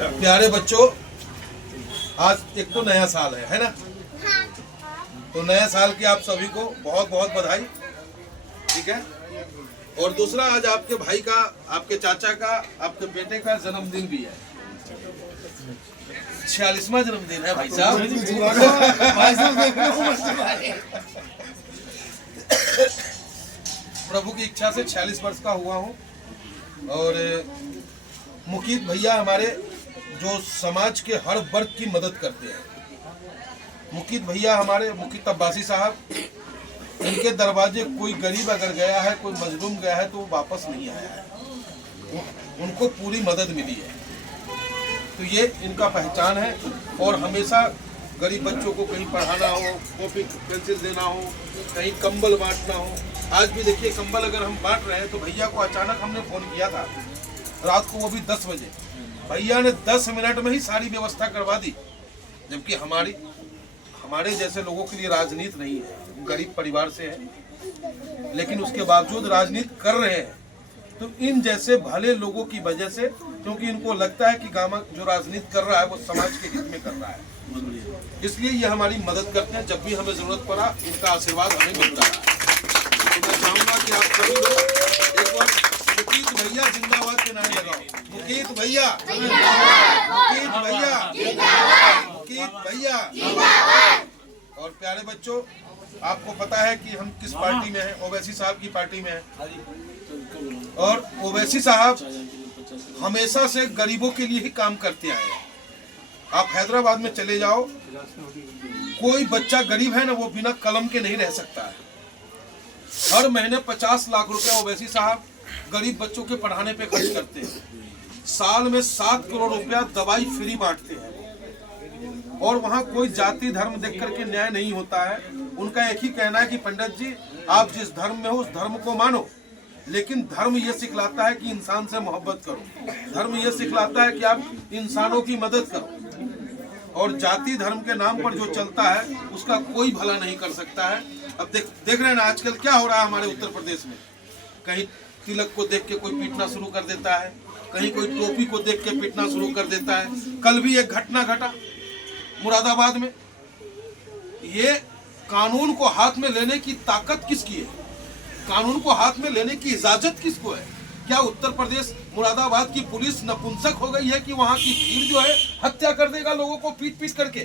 प्यारे बच्चों, आज एक तो नया साल है ना? तो नया साल की आप सभी को बहुत बहुत बधाई। ठीक है। और दूसरा, आज आपके भाई का, आपके चाचा का, आपके बेटे का जन्मदिन भी है। 46वां जन्मदिन है भाई साहब। प्रभु की इच्छा से 46 वर्ष का हुआ हूँ। और मुकीत भैया हमारे जो समाज के हर वर्ग की मदद करते हैं। मुकीत भैया हमारे, मुकीत अब्बासी साहब, इनके दरवाजे कोई गरीब अगर गया है, कोई मजलूम गया है तो वो वापस नहीं आया है। उनको पूरी मदद मिली है। तो ये इनका पहचान है। और हमेशा गरीब बच्चों को कहीं पढ़ाना हो, कॉपी पेंसिल देना हो, कहीं कंबल बांटना हो। आज भी देखिए कंबल अगर हम बांट रहे हैं तो भैया को अचानक हमने फ़ोन किया था रात को, वो भी 10 बजे। भैया ने 10 मिनट में ही सारी व्यवस्था करवा दी। जबकि हमारे जैसे लोगों के लिए राजनीति नहीं है, गरीब परिवार से है, लेकिन उसके बावजूद राजनीति कर रहे हैं। तो इन जैसे भले लोगों की वजह से, क्योंकि इनको लगता है कि गांव जो राजनीति कर रहा है वो समाज के हित में कर रहा है, इसलिए ये हमारी मदद करते हैं। जब भी हमें जरूरत पड़ा इनका आशीर्वाद हमें मिलता है। तो मैं चाहूंगा कि आप सभी लोग एक बार मुकीत भैया जिंदाबाद के नारे लगाओ। मुकीत भैया, मुकीत भैया, मुकीत भैया। और प्यारे बच्चों, आपको पता है कि हम किस पार्टी में हैं? ओवैसी साहब की पार्टी में हैं। और ओवैसी साहब हमेशा से गरीबों के लिए ही काम करते आए हैं। आप हैदराबाद में चले जाओ, कोई बच्चा गरीब है ना, वो बिना कलम के नहीं रह सकता है। हर महीने 50 लाख रुपए ओवैसी साहब गरीब बच्चों के पढ़ाने पे खर्च करते हैं। साल में 7 करोड़ रुपया दवाई फ्री बांटते हैं। और वहाँ कोई जाति धर्म देख करके न्याय नहीं होता है। उनका एक ही कहना है कि पंडित जी, आप जिस धर्म में हो उस धर्म को मानो, लेकिन धर्म ये सिखलाता है कि इंसान से मोहब्बत करो। धर्म ये सिखलाता है कि आप इंसानों की मदद करो। और जाति धर्म के नाम पर जो चलता है उसका कोई भला नहीं कर सकता है। अब देख रहे हैं ना आजकल क्या हो रहा है हमारे उत्तर प्रदेश में। कहीं तिलक को देख के कोई पीटना शुरू कर देता है, कहीं कोई टोपी को देख के पीटना शुरू कर देता है। कल भी एक घटना घटा मुरादाबाद में। ये कानून को हाथ में लेने की ताकत किसकी है? कानून को हाथ में लेने की इजाजत किसको है? क्या उत्तर प्रदेश मुरादाबाद की पुलिस नपुंसक हो गई है कि वहां की भीड़ जो है हत्या कर देगा लोगों को पीट पीट करके?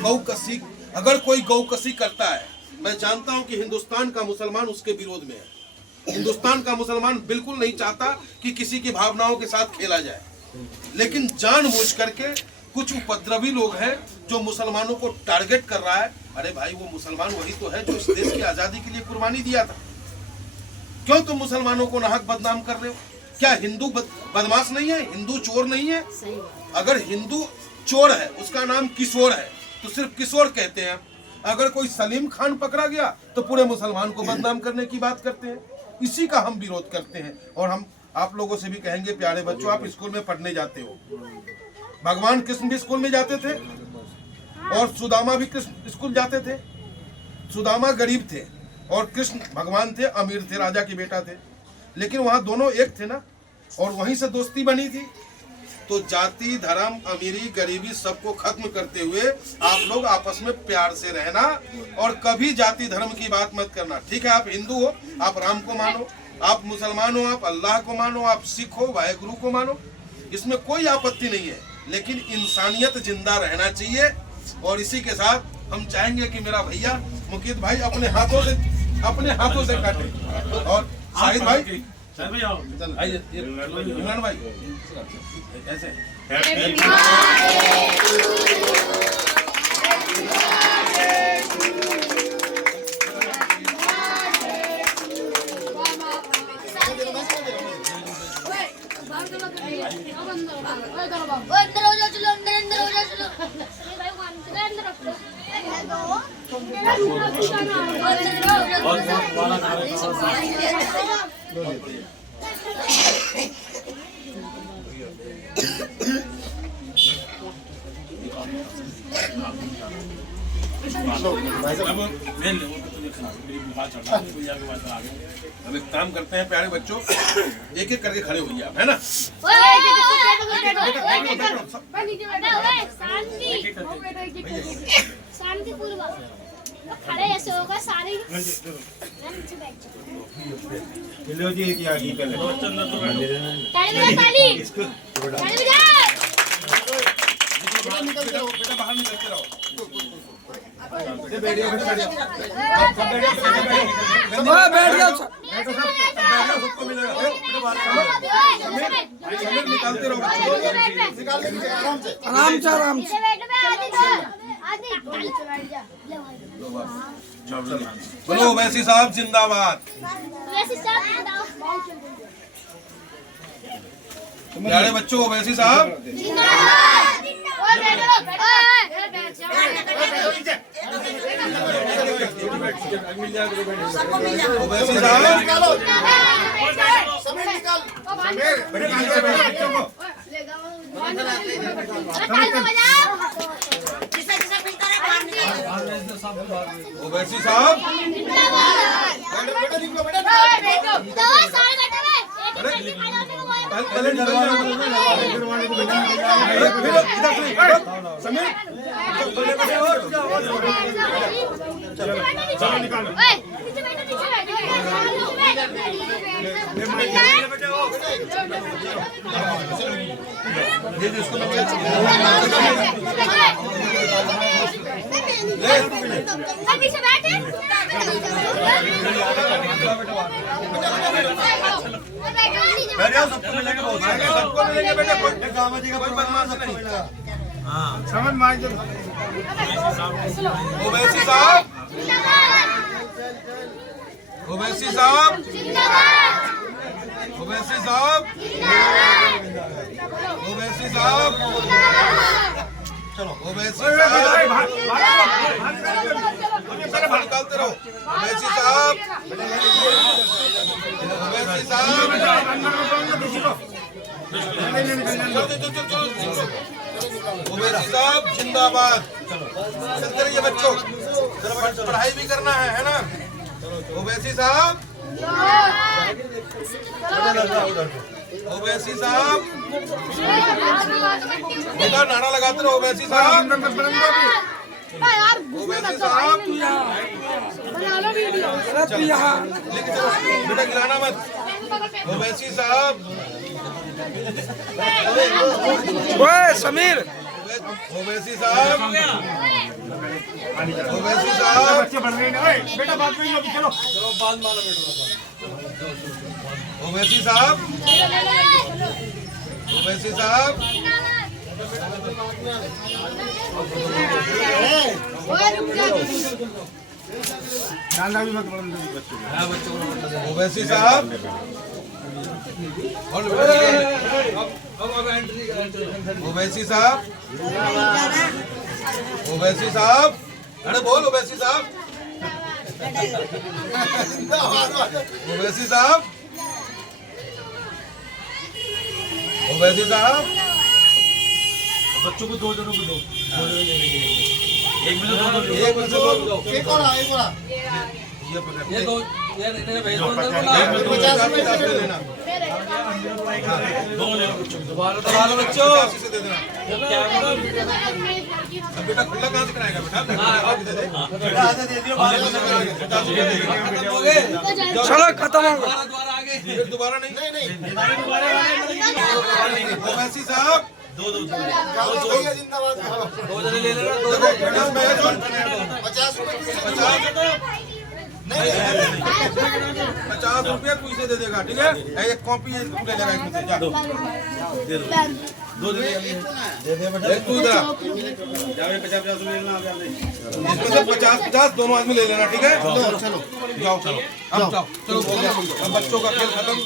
गौकसी, अगर कोई गौकसी करता है, मैं जानता हूं कि हिंदुस्तान का मुसलमान उसके विरोध में है। हिंदुस्तान का मुसलमान बिल्कुल नहीं चाहता कि किसी की भावनाओं के साथ खेला जाए, लेकिन जानबूझ करके कुछ उपद्रवी लोग हैं जो मुसलमानों को टारगेट कर रहा है। अरे भाई, वो मुसलमान वही तो है जो इस देश की आजादी के लिए कुर्बानी दिया था। क्यों तुम मुसलमानों को नाहक बदनाम कर रहे हो? क्या हिंदू बदमाश नहीं है? हिंदू चोर नहीं है? अगर हिंदू चोर है, उसका नाम किशोर है, तो सिर्फ किशोर कहते हैं। अगर कोई सलीम खान पकड़ा गया तो पूरे मुसलमान को बदनाम करने की बात करते हैं। इसी का हम विरोध करते हैं। और हम आप लोगों से भी कहेंगे, प्यारे बच्चों, आप स्कूल में पढ़ने जाते हो, भगवान कृष्ण भी स्कूल में जाते थे और सुदामा भी कृष्ण स्कूल जाते थे। सुदामा गरीब थे और कृष्ण भगवान थे, अमीर थे, राजा के बेटा थे, लेकिन वहाँ दोनों एक थे ना, और वहीं से दोस्ती बनी थी। तो जाति धर्म अमीरी गरीबी सबको खत्म करते हुए आप लोग आपस में प्यार से रहना और कभी जाति धर्म की बात मत करना। ठीक है, आप हिंदू हो, आप राम को मानो, आप मुसलमान हो, आप अल्लाह को मानो, आप सिख हो, वाहेगुरु को मानो, इसमें कोई आपत्ति नहीं है, लेकिन इंसानियत जिंदा रहना चाहिए। और इसी के साथ हम चाहेंगे कि मेरा भैया मुकीत भाई अपने हाथों से काटे। और शाहिद भाई, इमरान भाई ऐसे अब एक काम करते हैं प्यारे बच्चों, एक एक करके खड़े होइए आप, है ना? शांतिपूर्वक खड़े ऐसे होगा सारे लो जी एक याद निकल ताली निकलते रहो बेटा, बाहर निकलते रहो। बैठ जाओ सबको मिलेगा। निकालते रहो आराम से बोलो ओवैसी साहब जिंदाबाद। प्यारे बच्चों, ओवैसी साहब ओवैसी साहब ओवैसी साहब पहले निकल जाओ। समीर सबको मिलेगा बेटा, कोई बदमाश नहीं। समझ मान जो ओवैसी साहब ओवैसी साहब ओवैसी साहब ओवैसी साहब चलो ओवैसी साहब निकालते रहो। ओवैसी साहब ओवैसी साहब ओवैसी साहब जिंदाबाद। चलते रहिए बच्चों, पढ़ाई भी करना है ना। ओवैसी साहब ओवैसी साहब बेटा नारा लगाते रहो। ओवैसी साहब ओवैसी साहब लिख चलो बेटा, गिराना मत। ओवैसी साहब समीर ओवैसी साहब ओवैसी साहब बच्चे बढ़ रहे हैं बेटा, बात नहीं होगी। चलो ओवैसी साहब ओवैसी साहब ओवैसी साहब ओवैसी साहब ओवैसी साहब अरे बोल ओवैसी साहब ओवैसी साहब ओवैसी साहब बच्चों को दो जनों को दो एक मिनट दो एक और ये दो ये भेज दो 50 दे देना। दोबारा बच्चों से दे देना। बेटा खुला कहाँ से कराएगा बेटा? चलो खत्म हो गया। फिर दोबारा नहीं। ओवैसी साहब दो जने ले लेना। 50 रुपया तू इसे दे देगा, ठीक है? एक कॉपी ले लेगा इसमें से। जा दो दे दे बेटा। तू इधर जाओ, 50 रुपये लेना। इसमें से 50 दोनों आदमी ले लेना, ठीक है? चलो जाओ, चलो अब जाओ, चलो अब बच्चों का खेल खत्म।